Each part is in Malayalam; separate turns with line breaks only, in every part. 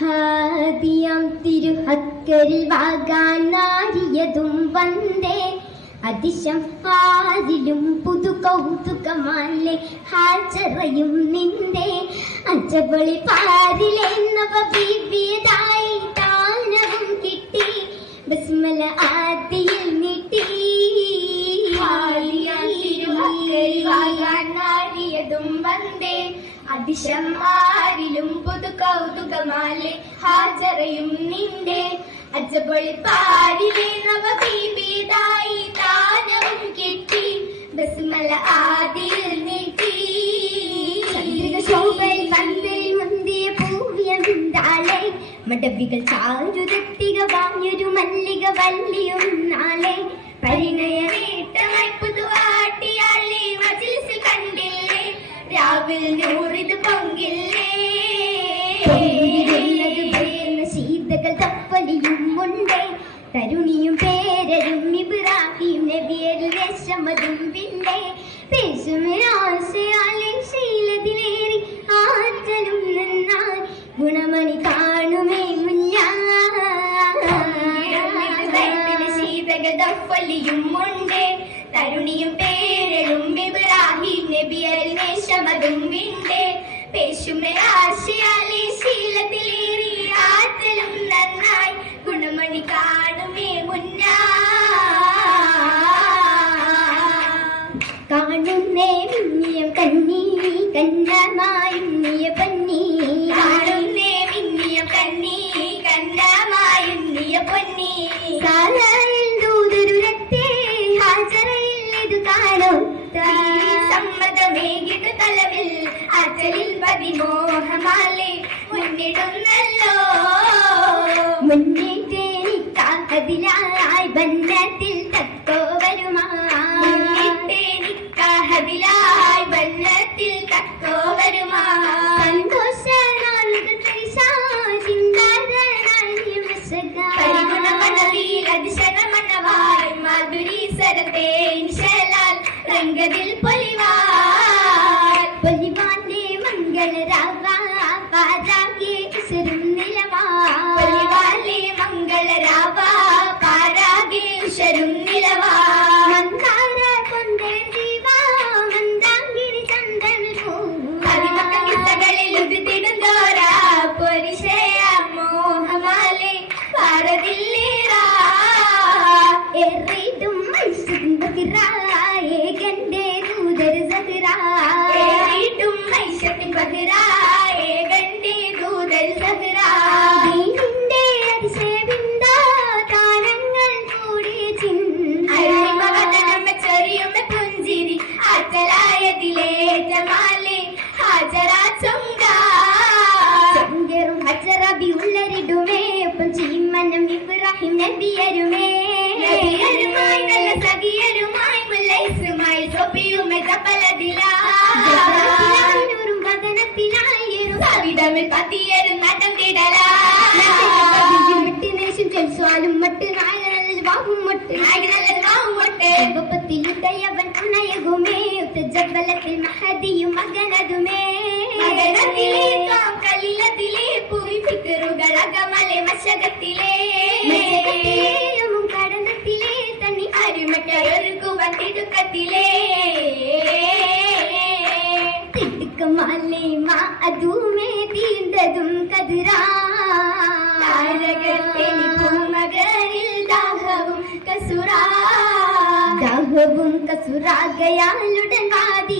ഹാദിയാം തിരുഹക്കരിൽ വാകാൻ നാരിയതും വന്ദേ അതിശം ആരിലും പുതു കൗതുകമാലെ ഹാജറയും നിന്റെ അജബളി പാരിലെ നവ
അതിശം ആരിലും പുതു കൗതുകമാലെ ഹാജറയും നിന്റെ അജപൊളിപ്പാരിലെ നവബീബിതായി താനവും കിട്ടി ബസ്മല ആദിൽ നീട്ടി.
ശോഭയിൽ പൂവ്യമിന്താളെ മടവികൾ ചാരുതത്തിക വാഞ്ഞൊരു മല്ലിക വല്ലിയും നാളെ പരിണയ
രാവിൽ നൂറിത് പൊങ്കില്ലേ?
പൊങ്ങിടുന്നത് ഭയന്ന ശീതകൾ തപ്പലിയും ഉണ്ട് തരുണിയും പേരരും ഇബ്രാഹിം നബിയരു രശമതും പിന്നെ പേശുമരാശയാലെ ശീലത്തിലേറി ആറ്റലും നന്നായി ഗുണമണി കാണുമേ
ശീതകതപ്പൊലിയും ഉണ്ട് തരുണിയും പേര് നബിയരിൽ നേശമതും വിണ്ട് പേശുമേ ആശയാലെ ശീലത്തിലേറി ആറ്റലും നന്നായി ഗുണമണി കാണുമേ മുന്നാ.
കാണുന്നേ മിന്നിയം കണ്ണീ കന്നമായുണ്ണിയ
അച്ചലിൽ പതിമോഹമാലെ മുന്നിടുന്നല്ലോ.
മുന്നിട്ടേനിക്കാതിലായി ബന്ധത്തിൽ നബിയരുമേ
നബിയരുമായി നല്ല സഖിയരുമായി മുല്ലൈസുമായി സൊപ്പിയുമെ ചപ്പലതിലാ
ജപലത്തിലായിരൂറും വദനത്തിലായിരും
സവിതമിൽ പത്തിയരും നട്ടം തിടലാ
ചെൽസ്വാലും മട്ട് നായകനല്ല ബാഹും മട്ട്.
നായകനല്ല നാവും മുട്ട്.
ഗർഭത്തിലുടയവൻ ഉണയകുമേ ജബലത്തിൽ മഹദിയും മകനതുമേ.
മകനത്തിലെ உலகத்திலே புவி பிக்கருகள்
அகமலை மச்சகத்திலே. கடந்தத்திலே
தனி அருமற்றொரு குவந்தி
துக்கத்திலே திட்டுக்கு மாலேமா
அதுவுமே தீர்ந்ததும் கதிரா. கசுராகவும்
கசுராகையாளுடன் வாதி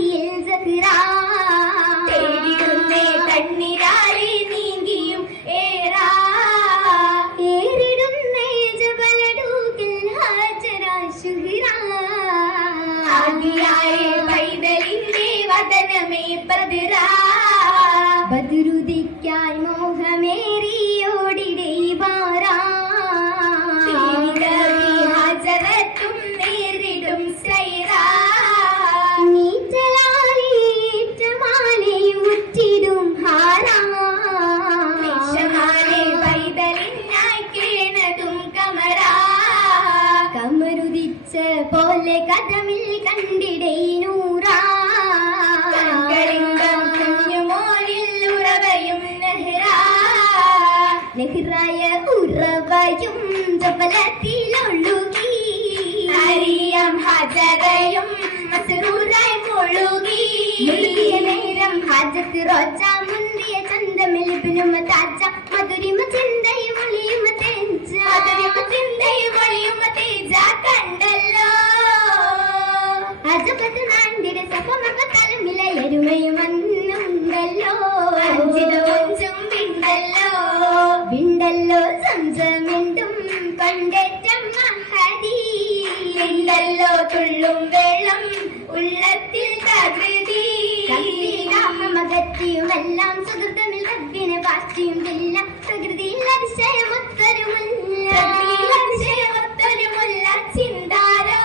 കഥമിൽ കണ്ടിടൈനൂറാ
ഉറവയും നെഹ്റായ ഉറവയും
ജപലത്തിലൊഴുകി
ഹരിയം ഹജതയും മസറൂറായി മുഴുകി
നേരം ഹജത്ത് റോജ മുന്തിയ ചന്തമിൽ പിന്നുമ താജ സംസമിണ്ടും കൊണ്ടേറ്റം മഹദീ
വിണ്ടല്ലോ തുള്ളും വെള്ളം ഉള്ളത്തിൽ തകൃതി.
മകത്തിയുമെല്ലാം സുഹൃത്തമിൽ റബ്ബിന് പാഷ്ടിയും ഇല്ല. പ്രകൃതിയിൽ അതിശയമൊത്തരുമില്ല.
അതിശയമൊത്തൊരുമുള്ള ചിന്താരോ?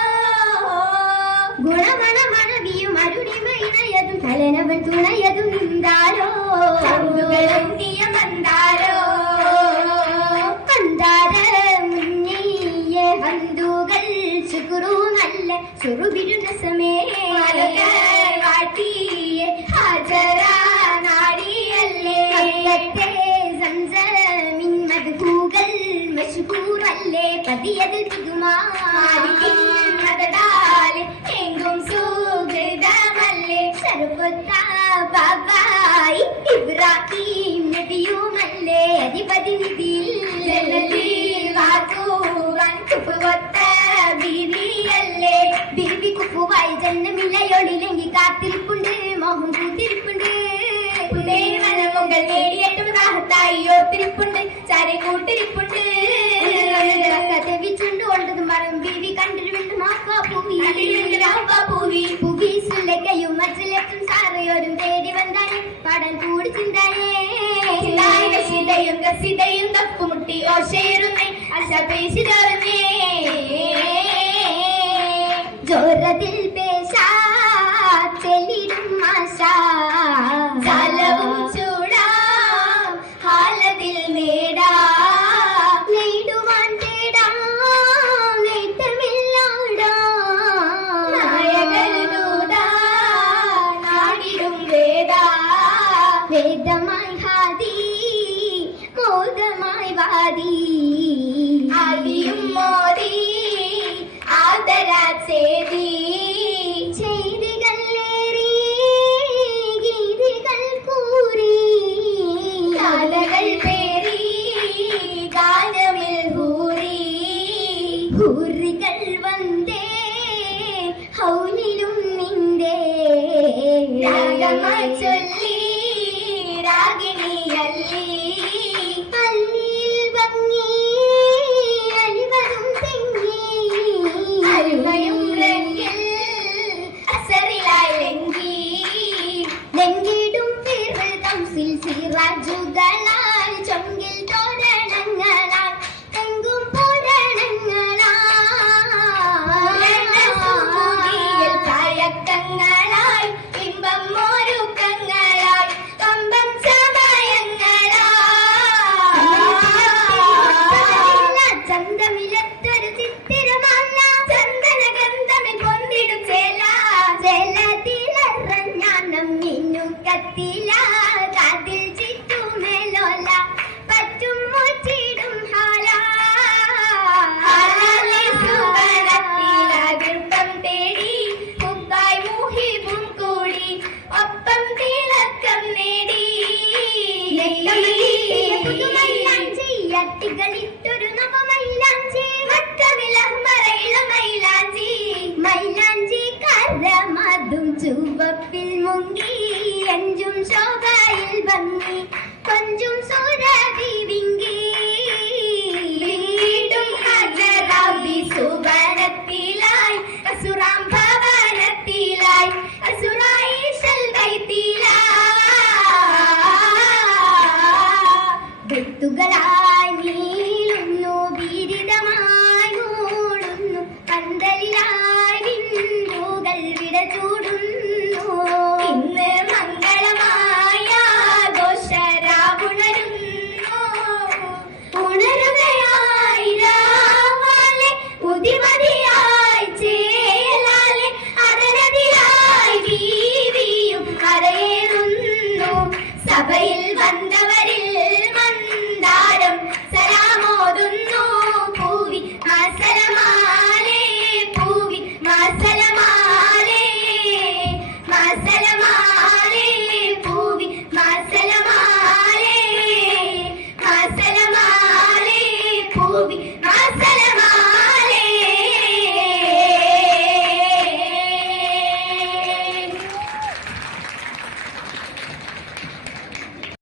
ഗുണമണ
அது
எதிர்க்குமா அது தின்னதடால் எங்கும் சூகுத மல்லே
சருப்புத்தா பாபாய் இப்ராஹிம்
நபியும் அல்லே அதிபதி நிதியில் வாக்குவான் குப்பு
ஒத்த பீவி அல்லே பீவி குப்புவாய் ஜன்னமிலையொளிலங்கி
காத்திருப்புண்டு மோகம் கூத்திருப்புண்டு திருப்புண்டு കണ്ടിരുണ്ട് മാക്കാ പൂവി.
കണ്ടിരുവിട്ട് രാപ്പാ പൂവി.
പൂവി. സുല്ലക്കയും മറ്റലെത്തും സാറയോരും തേടി വന്നാലേ. പടം കൂടി
ചിന്തയേ. ചിന്തയും. കസിതയും തപ്പുമുട്ടി ഓശേറുന്നേ അശ പേശിതറുന്നേ
ജോരതിൽ പേശാ வாடி
அதியும் மோதி ஆதரா
சேதி ഭംഗി അഞ്ചും ശോഭയിൽ ഭംഗി
കൊഞ്ചും സൂരവി
വിങ്ങി വീണ്ടും ഹജറാബി സുബനത്തിലായി അസുറാം ഭവനത്തിലായി. അസുറായി ശൽവൈത്തിലായി വെത്തുകളായി